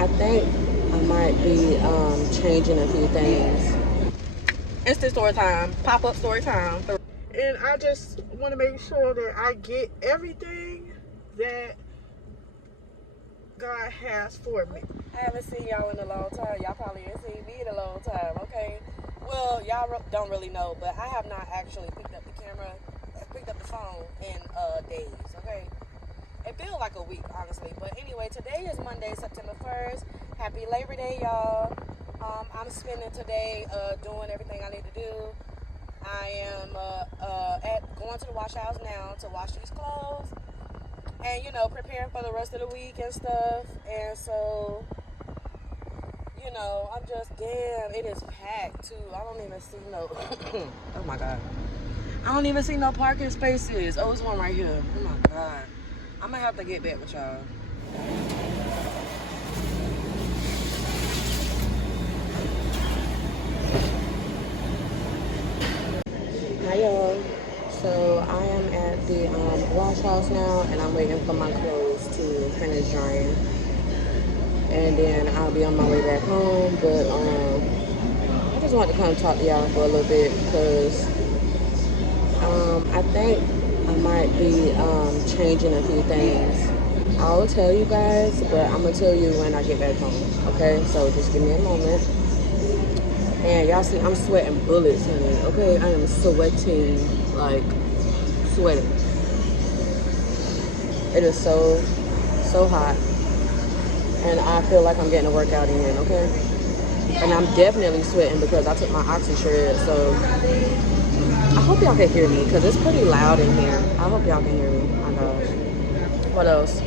I think I might be changing a few things. Instant story time, pop-up story time. And I just want to make sure that I get everything that God has for me. I haven't seen y'all in a long time. Y'all probably ain't seen me in a long time, okay? Well, y'all don't really know, but I have not actually picked up the camera, picked up the phone in days, okay? It feels like a week, honestly. But anyway, today is Monday, September 1st. Happy Labor Day, y'all. I'm spending today doing everything I need to do. I am going to the wash house now to wash these clothes. And, you know, preparing for the rest of the week and stuff. And so, you know, I'm just, damn, it is packed, too. I don't even see no, oh, my God. I don't even see no parking spaces. Oh, there's one right here. Oh, my God. I'm going to have to get back with y'all. Hi, y'all. So I am at the wash house now, and I'm waiting for my clothes to finish drying, and then I'll be on my way back home. But I just wanted to come talk to y'all for a little bit because I think I might be changing a few things. I'll tell you guys, but I'm gonna tell you when I get back home. Okay, so just give me a moment. And y'all see, I'm sweating bullets in it. Okay, I am sweating, like sweating. It is so hot, and I feel like I'm getting a workout in. Okay, and I'm definitely sweating because I took my oxy shred. So I hope y'all can hear me because it's pretty loud in here. I hope y'all can hear me. My gosh. What else?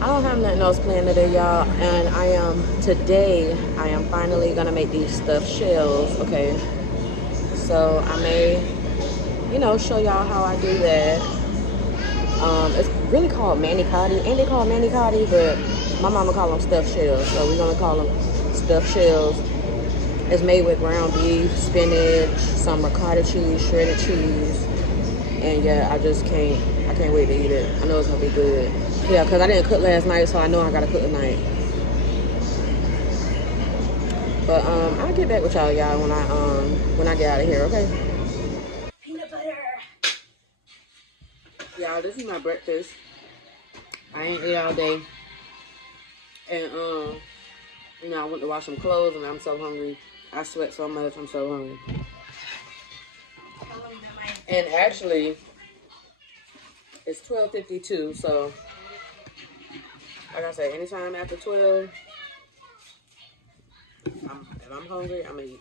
I don't have nothing else planned today, y'all. And today I am finally gonna make these stuffed shells. Okay, so I may, you know, show y'all how I do that. It's really called manicotti. Ain't they called manicotti? But my mama call them stuffed shells, so we're gonna call them stuffed shells. It's made with ground beef, spinach, some ricotta cheese, shredded cheese, and yeah, I can't wait to eat it. I know it's gonna be good. Yeah, cause I didn't cook last night, so I know I gotta cook tonight. But I'll get back with y'all, when I get out of here, okay? Peanut butter. Y'all, this is my breakfast. I ain't ate all day, and you know, I went to wash some clothes, and I'm so hungry. I sweat so much. I'm so hungry. And actually, it's 12:52, so like I said, anytime after 12, if I'm hungry, I'm gonna eat.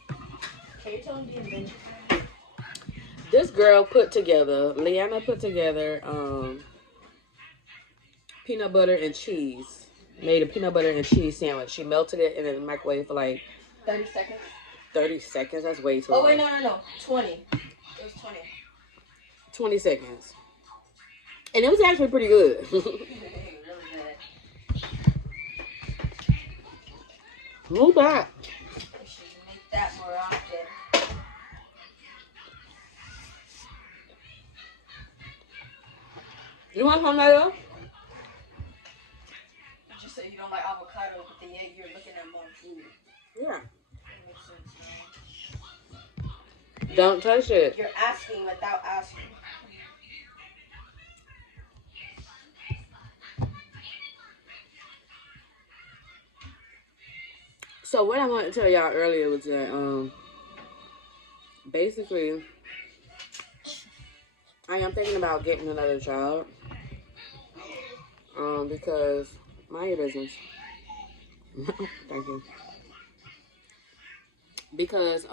Can you tell them the invention? This girl Leanna put together peanut butter and cheese. Made a peanut butter and cheese sandwich. She melted it in the microwave for like 30 seconds. 30 seconds? That's way too long. Oh, wait, no. 20. It was 20. 20 seconds. And it was actually pretty good. Really good. Move back. We should make that more often. You want some later? You say you don't like avocado, but then you're looking at more food. Yeah. That makes sense, right? Don't touch it. You're asking without asking. So what I wanted to tell y'all earlier was that basically I am thinking about getting another job. Because mind your business. Thank you. Because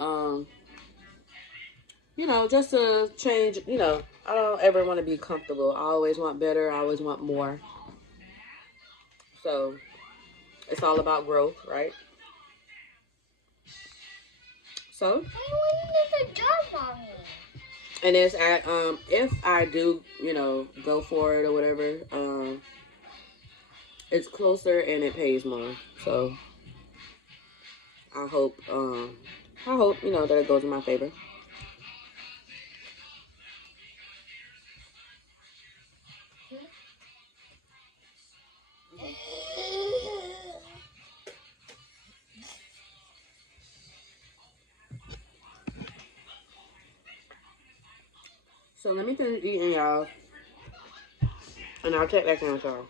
you know, just to change, you know, I don't ever want to be comfortable. I always want better. I always want more. So it's all about growth, right? So and it's at if I do, you know, go for it or whatever, it's closer and it pays more. So I hope you know that it goes in my favor. So let me finish eating, y'all. And I'll check back in with y'all.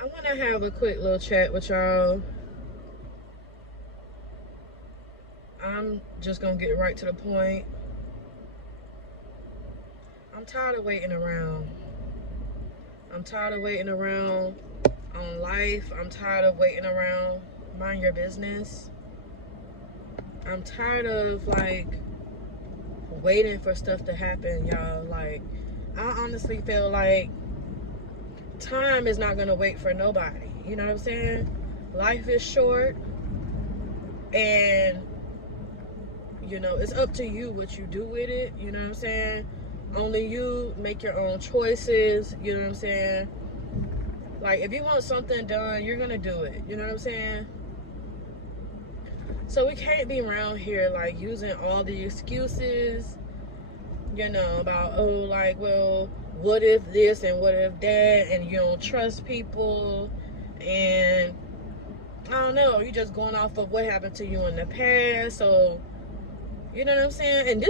I want to have a quick little chat with y'all. I'm just going to get right to the point. I'm tired of waiting around. I'm tired of waiting around on life. I'm tired of waiting around. Mind your business. I'm tired of, like, waiting for stuff to happen, y'all. Like, I honestly feel like time is not gonna wait for nobody. You know what I'm saying? Life is short, and you know, it's up to you what you do with it. You know what I'm saying? Only you make your own choices. You know what I'm saying? Like, if you want something done, you're gonna do it. You know what I'm saying? So we can't be around here like using all the excuses, you know, about, oh, like, well, what if this and what if that, and you don't trust people, and I don't know, you just going off of what happened to you in the past. So you know what I'm saying? And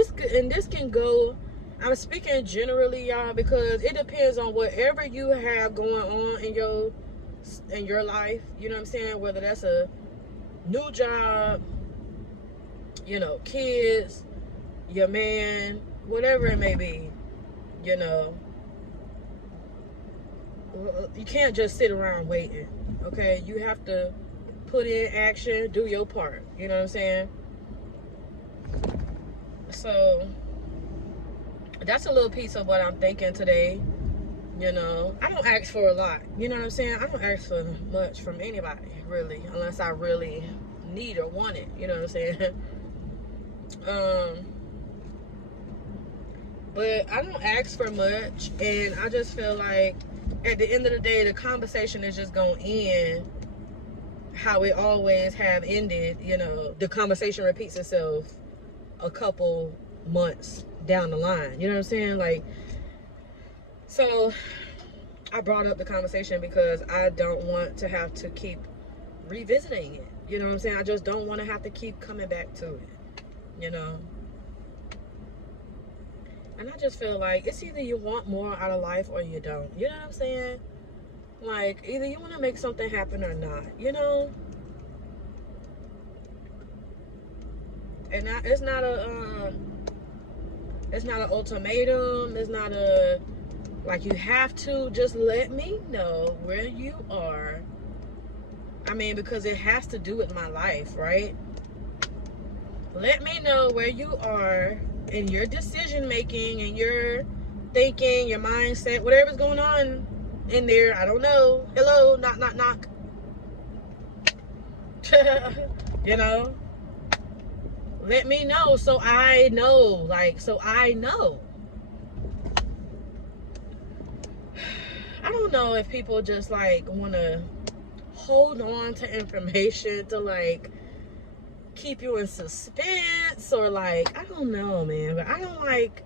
this can go, I'm speaking generally, y'all, because it depends on whatever you have going on in your life. You know what I'm saying? Whether that's a new job, you know, kids, your man, whatever it may be, you know, you can't just sit around waiting, okay? You have to put in action, do your part, you know what I'm saying? So that's a little piece of what I'm thinking today. You know, I don't ask for a lot, you know what I'm saying? I don't ask for much from anybody, really, unless I really need or want it, you know what I'm saying? But I don't ask for much, and I just feel like at the end of the day, the conversation is just gonna end how it always have ended. You know, the conversation repeats itself a couple months down the line, you know what I'm saying? Like, so I brought up the conversation because I don't want to have to keep revisiting it, you know what I'm saying? I just don't want to have to keep coming back to it, you know? And I just feel like it's either you want more out of life or you don't. You know what I'm saying? Like, either you want to make something happen or not, you know? And it's not an ultimatum. It's not a, like, you have to. Just let me know where you are. I mean, because it has to do with my life, right? Let me know where you are in your decision making and your thinking, your mindset, whatever's going on in there. I don't know. Hello, knock, knock, knock. You know, let me know so I know. Like, so I know. I don't know if people just like want to hold on to information to like keep you in suspense, or like, I don't know, man. But I don't like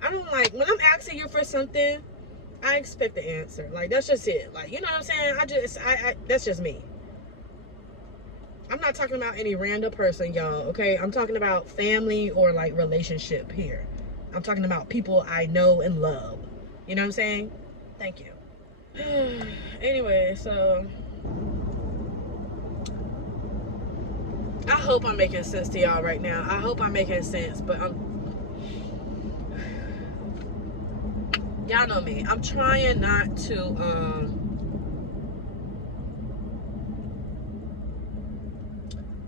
when I'm asking you for something, I expect the answer. Like, that's just it. Like, you know what I'm saying? I that's just me. I'm not talking about any random person, y'all, okay? I'm talking about family or like relationship here. I'm talking about people I know and love. You know what I'm saying? Thank you. Anyway, so I hope I'm making sense to y'all right now. I hope I'm making sense, but y'all know me. I'm trying not to,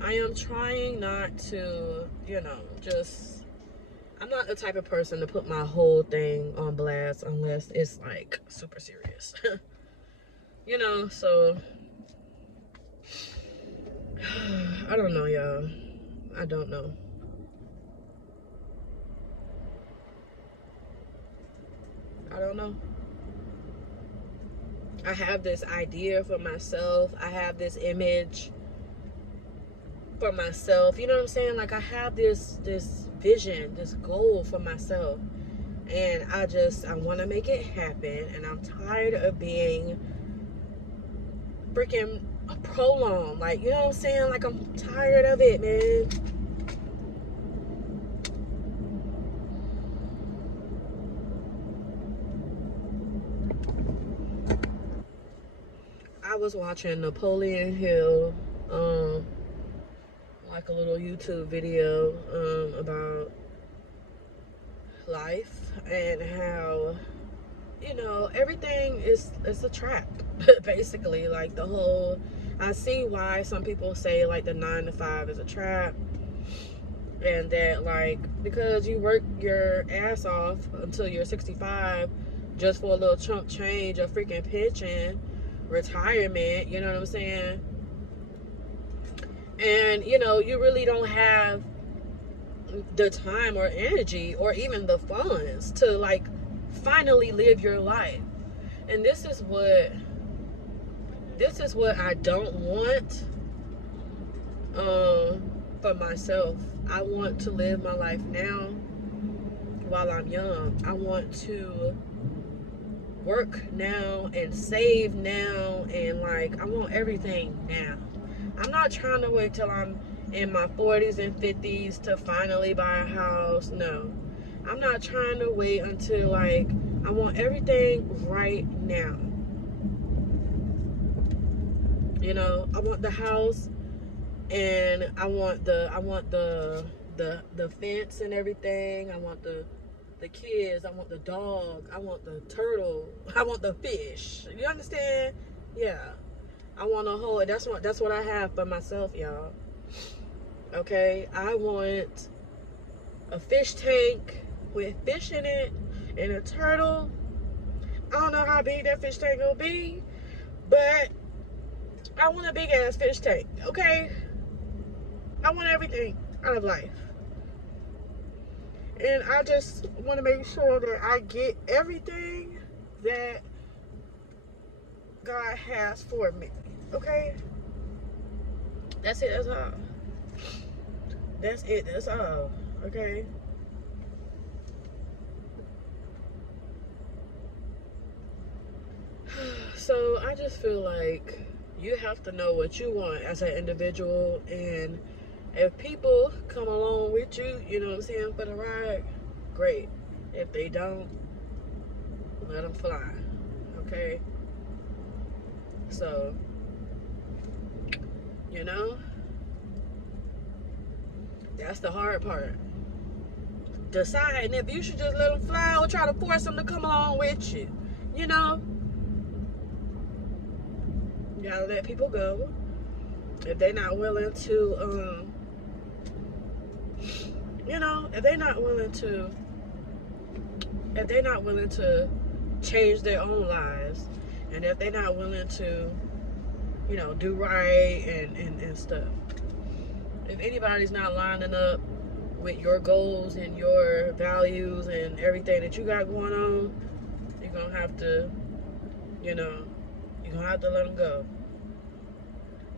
I am trying not to, you know, just, I'm not the type of person to put my whole thing on blast unless it's like super serious. You know, so I don't know, y'all. I don't know. I don't know. I have this idea for myself. I have this image for myself. You know what I'm saying? Like, I have this vision, this goal for myself. And I want to make it happen. And I'm tired of being freaking prolonged. Like, you know what I'm saying? Like, I'm tired of it, man. was watching Napoleon Hill, like a little YouTube video about life and how, you know, everything is a trap. Basically, like the whole, I see why some people say like the 9 to 5 is a trap, and that like because you work your ass off until you're 65 just for a little chump change of freaking pension, retirement, you know what I'm saying? And you know, you really don't have the time or energy or even the funds to like finally live your life. And this is what I don't want for myself. I want to live my life now while I'm young. I want to work now and save now, and like I want everything now. I'm not trying to wait till I'm in my 40s and 50s to finally buy a house. No, I'm not trying to wait until like, I want everything right now. You know, I want the house, and I want the fence and everything. I want the kids. I want the dog. I want the turtle. I want the fish. You understand? Yeah. I want a whole. That's what I have for myself, y'all. Okay, I want a fish tank with fish in it and a turtle. I don't know how big that fish tank will be, but I want a big ass fish tank. Okay, I want everything out of life, and I just want to make sure that I get everything that God has for me. Okay, that's it. That's all. That's it. That's all. Okay. So I just feel like you have to know what you want as an individual, and if people come along with you, you know what I'm saying, for the ride, great. If they don't, let them fly. Okay. So, you know, that's the hard part. Deciding if you should just let them fly or try to force them to come along with you. You know, you gotta let people go if they're not willing to, you know, if they're not willing to change their own lives, and if they're not willing to, you know, do right and stuff. If anybody's not lining up with your goals and your values and everything that you got going on, you're gonna have to, you know, you're gonna have to let them go.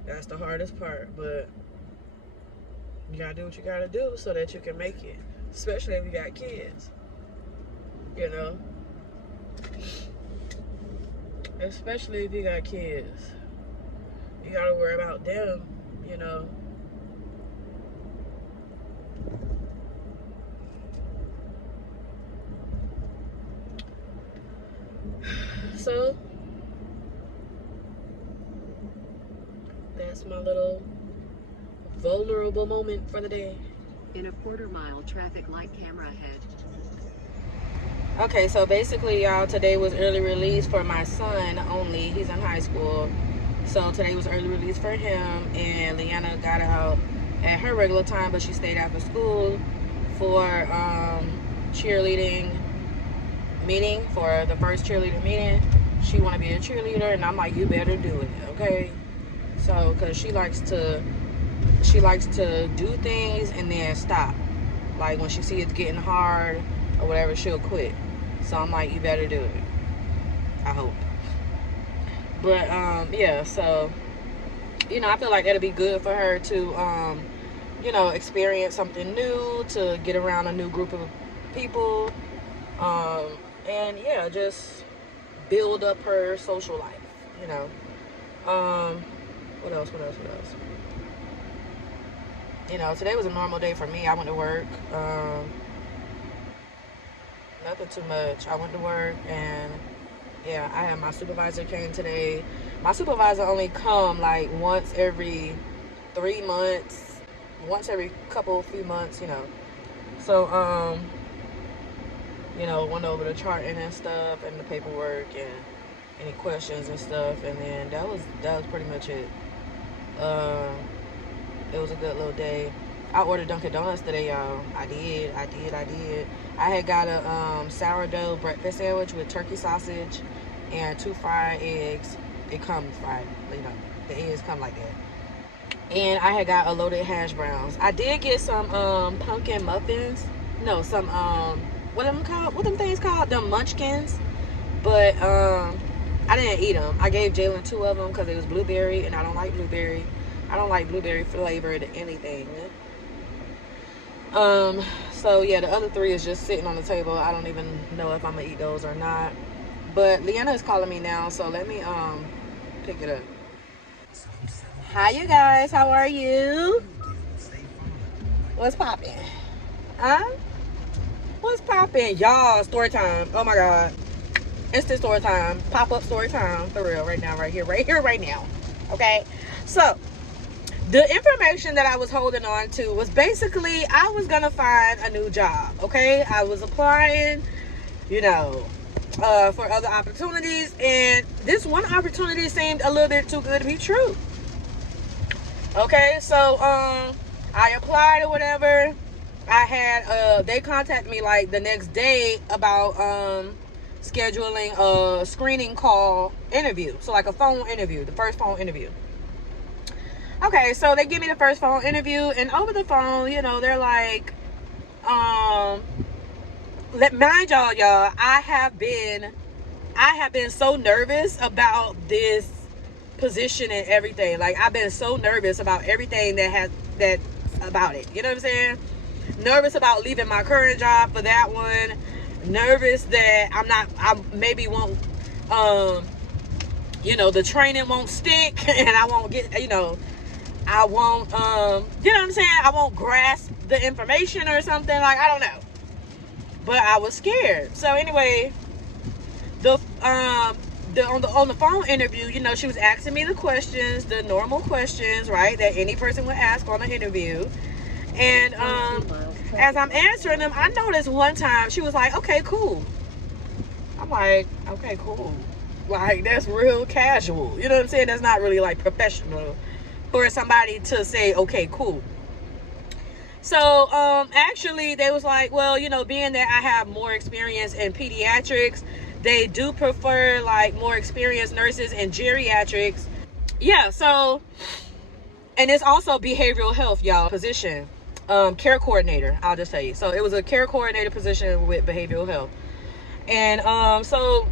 That's the hardest part, but you gotta do what you gotta do so that you can make it, especially if you got kids, you know, especially if you got kids. You gotta worry about them, you know. So that's my little vulnerable moment for the day. In a quarter-mile traffic light, camera ahead. Okay, so basically, y'all, today was early release for my son only. He's in high school. So today was early release for him, and Leanna got out at her regular time, but she stayed after school for cheerleading meeting, for the first cheerleader meeting. She want to be a cheerleader, and I'm like, you better do it, okay? So, because she likes to do things and then stop. Like when she sees it's getting hard or whatever, she'll quit. So I'm like, you better do it. I hope. But yeah, so, you know, I feel like that'll be good for her to you know, experience something new, to get around a new group of people, and yeah, just build up her social life, you know. What else? You know, today was a normal day for me. I went to work. Nothing too much. I went to work, and Yeah, I had my supervisor came today. My supervisor only come like once every 3 months, once every few months, you know. So, went over the charting and stuff and the paperwork and any questions and stuff, and then that was pretty much it. It was a good little day. I ordered Dunkin' Donuts today, y'all. I did. I had got a sourdough breakfast sandwich with turkey sausage and 2 fried eggs. It comes fried, the eggs come like that. And I had got a loaded hash browns. I did get some pumpkin muffins. No, some what them things called? Them munchkins. But I didn't eat them. I gave Jalen 2 of them because it was blueberry, and I don't like blueberry. I don't like blueberry flavored anything. So yeah, the other 3 is just sitting on the table. I don't even know if I'm gonna eat those or not. But Leanna is calling me now, so let me pick it up. Hi you guys, how are you? What's poppin'? Huh? What's poppin'? Y'all, story time. Oh my god. Instant story time. Pop-up story time. For real, right now, right here, right now. Okay? So, the information that I was holding on to was basically I was gonna find a new job. Okay? I was applying, for other opportunities, and this one opportunity seemed a little bit too good to be true. Okay, so I applied or whatever. I had they contacted me like the next day about scheduling a screening call interview. So like a phone interview, the first phone interview. Okay, so they give me the first phone interview, and over the phone, they're like, mind y'all, I have been so nervous about this position and everything. Like, I've been so nervous about everything about it. You know what I'm saying? Nervous about leaving my current job for that one. Nervous that I maybe won't, the training won't stick, and I won't get, I won't, you know what I'm saying? I won't grasp the information or something. Like, I don't know. But I was scared. So anyway, on the phone interview, she was asking me the questions, the normal questions, right, that any person would ask on an interview. And as I'm answering them, I noticed one time she was like, "Okay, cool." I'm like, "Okay, cool." Like, that's real casual. You know what I'm saying? That's not really like professional for somebody to say, "Okay, cool." So, actually, they was like, well, being that I have more experience in pediatrics, they do prefer, like, more experienced nurses in geriatrics. Yeah, so, and it's also behavioral health, y'all, position. Care coordinator, I'll just tell you. So, it was a care coordinator position with behavioral health. And, so,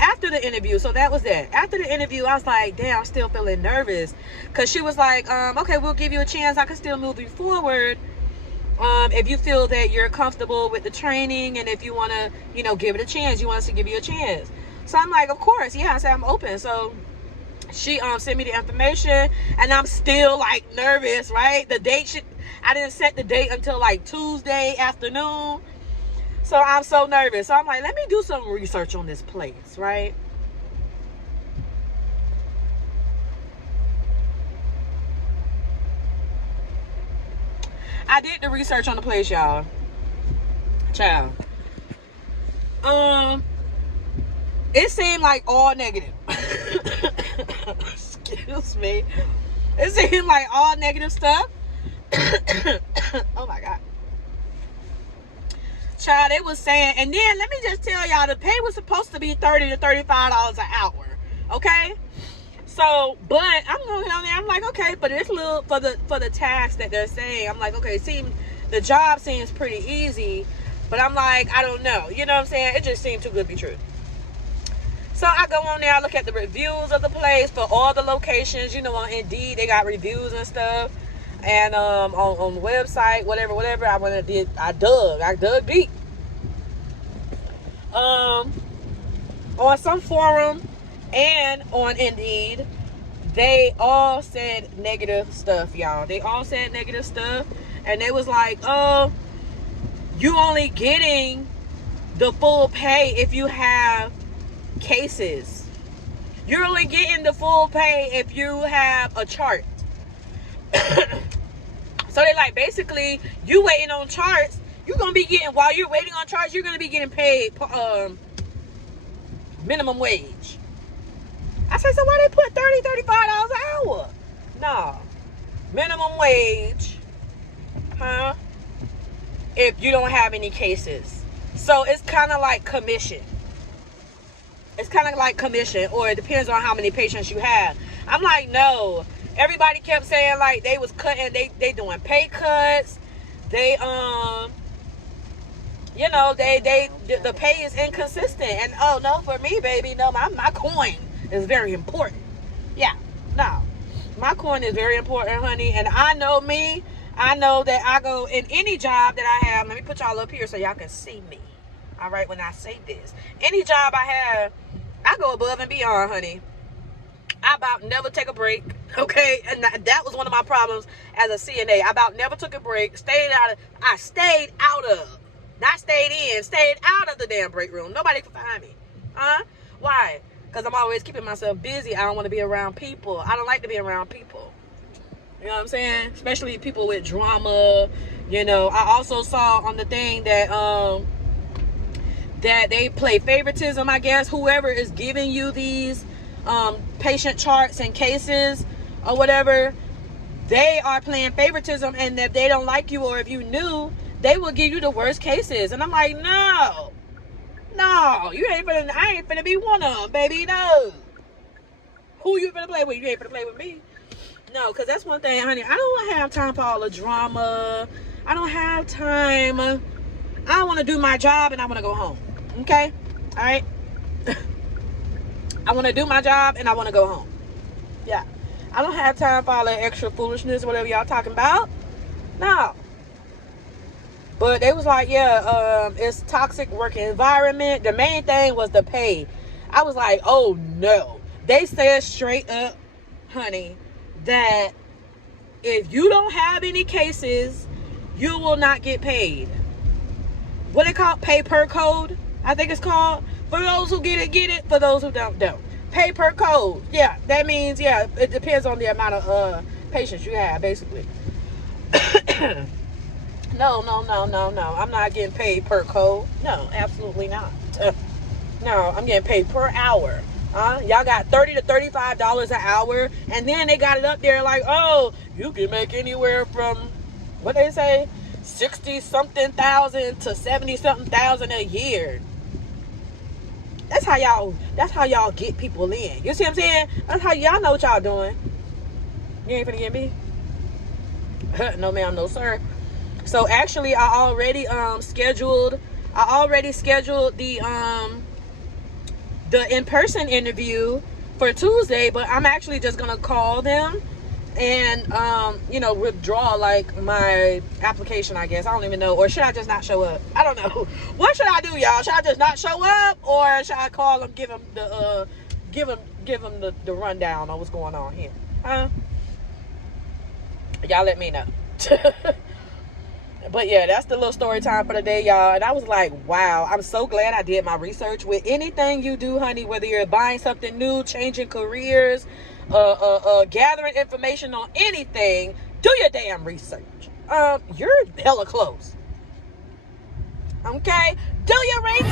after the interview, so that was that. After the interview, I was like, damn, I'm still feeling nervous. Because she was like, okay, we'll give you a chance. I can still move you forward if you feel that you're comfortable with the training, and if you want to, give it a chance. You want us to give you a chance. So I'm like, of course, yeah. I said, I'm open. So she sent me the information, and I'm still, like, nervous, right? I didn't set the date until, like, Tuesday afternoon. So I'm so nervous. So I'm like, let me do some research on this place, right? I did the research on the place, y'all. Child. It seemed like all negative. Excuse me. It seemed like all negative stuff. Oh my God. Child, it was saying, and then let me just tell y'all, the pay was supposed to be $30 to $35 an hour. Okay? So, but I'm going on there, I'm like, okay, but it's little for the task that they're saying. I'm like, okay, the job seems pretty easy, but I'm like, I don't know. You know what I'm saying? It just seemed too good to be true. So I go on there, I look at the reviews of the place for all the locations, on Indeed, they got reviews and stuff. And on the website, whatever, I dug deep. On some forum and on Indeed, they all said negative stuff, y'all. They all said negative stuff, and they was like, "Oh, you only getting the full pay if you have cases. You're only getting the full pay if you have a chart. So they like, basically, you waiting on charts, you're going to be getting, while you're waiting on charts, you're going to be getting paid minimum wage. I said, so why they put $30, $35 an hour? No. Minimum wage. Huh? If you don't have any cases. So it's kind of like commission. It's kind of like commission, or it depends on how many patients you have. I'm like, no. Everybody kept saying like they was cutting, they doing pay cuts. They you know, the pay is inconsistent. And oh no, for me, baby, no, my coin is very important. Yeah, no. My coin is very important, honey. And I know me. I know that I go in any job that I have. Let me put y'all up here so y'all can see me. All right, when I say this. Any job I have, I go above and beyond, honey. I about never take a break, okay? And that was one of my problems as a CNA. I about never took a break. Not stayed out of the damn break room. Nobody could find me. Huh? Why? Because I'm always keeping myself busy. I don't want to be around people. I don't like to be around people. You know what I'm saying? Especially people with drama. You know, I also saw on the thing that that they play favoritism, I guess. Whoever is giving you these patient charts and cases or whatever, they are playing favoritism, and if they don't like you, or if you knew, they will give you the worst cases. And I'm like, no, I ain't finna be one of them, baby. No. Who you finna play with? You ain't finna play with me. No, because that's one thing, honey. I don't have time for all the drama. I don't have time. I want to do my job and I want to go home. Okay? All right? I want to do my job and I want to go home. Yeah. I don't have time for all that extra foolishness, whatever y'all talking about. No. But they was like, yeah, it's toxic work environment. The main thing was the pay. I was like, oh no. They said straight up, honey, that if you don't have any cases, you will not get paid. What they call pay per code, I think it's called. For those who get it. For those who don't. Pay per code. Yeah, that means, yeah, it depends on the amount of patients you have, basically. No. I'm not getting paid per code. No, absolutely not. No, I'm getting paid per hour. Y'all got $30 to $35 an hour, and then they got it up there like, oh, you can make anywhere from, what they say, 60-something thousand to 70-something thousand a year. That's how y'all get people in. You see what I'm saying? That's how y'all know what y'all doing. You ain't finna get me? No ma'am, no sir. So actually I already scheduled the in-person interview for Tuesday, but I'm actually just gonna call them and withdraw like my application, I guess. I don't even know. Or should I just not show up? I don't know. What should I do, y'all? Should I just not show up, or should I call them, give them the rundown on what's going on here? Huh? Y'all let me know. But yeah, that's the little story time for the day, y'all. And I was like, wow, I'm so glad I did my research. With anything you do, honey, whether you're buying something new, changing careers, gathering information on anything, do your damn research. You're hella close. Okay? Do your research.